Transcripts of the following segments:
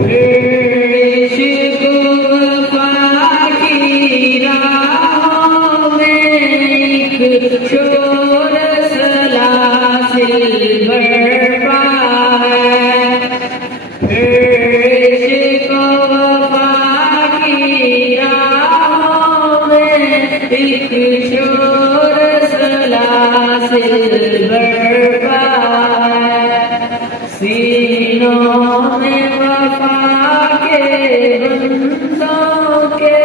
इश्क वफा की राहों में एक शोर सलासिल बरपा है। इश्क वफा की राहों में एक शोर सलासिल बरपा है। सीनों में वफा के बंदों के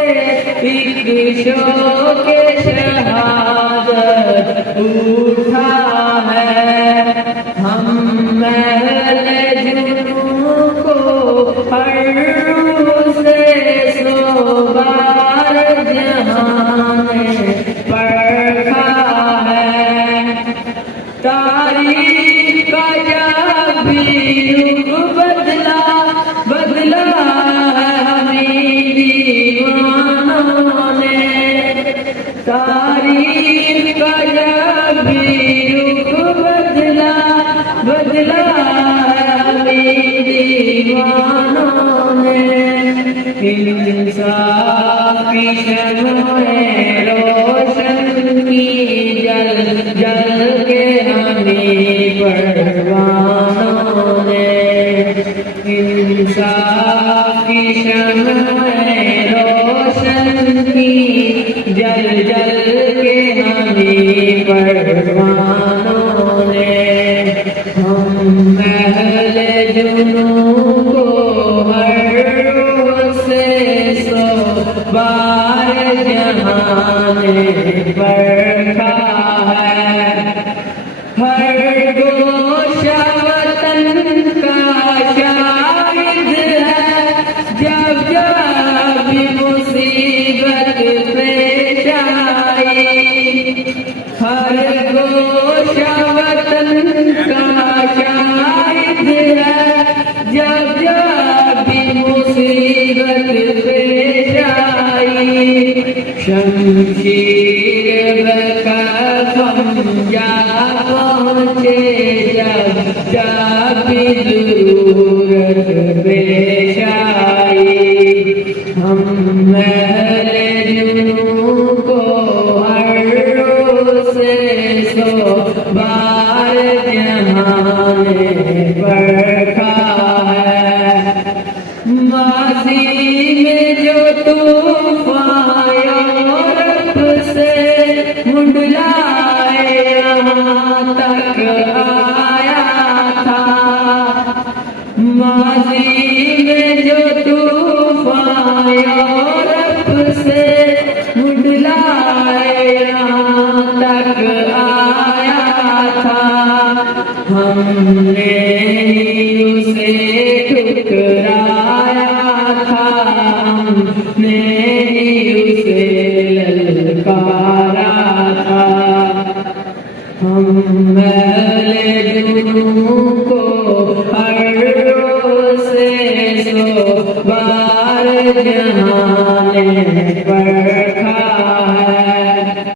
एक शौक़ शहादत उठा है। हम महल जुनूं को हर रूह से सौ बार जहां में परखा है। तारीख का जब भी रुख बदला बदला है हमें दीवानों ने। तारीख का जब भी रुख बदला बदला है हमें दीवानों ने। इंसाफ की शम्में रोशन की जल जल के हमें परवानों ने। इंसाफ की शम्में रोशन की जल जल के हमें परवानों ने। हम महल जुनूं को हर रोज से सौ बार जहां में परखा है। हर गोशा वतन का शाहिद है। जब जब मुसीबत पेश आई। हर गोशा वतन का शाहिद है। जब जब मुसीबत पेश आई। शमशीर बकफम जा पहुँचे जब जब जरूरत पेश आई। हम महल जुनूं को हर रोज से सौ बार जहां में परखा है। माज़ी में जो तूफ़ान यूरोप से मुंडलाए यहाँ तक आया था। माज़ी में जो तूफ़ान यूरोप से मुंडलाए यहाँ तक आया था। हमने उसे ठुकराया था। हमने उसे ललकारा था। हम महल जुनूं को हर रोज से सौ बार जहां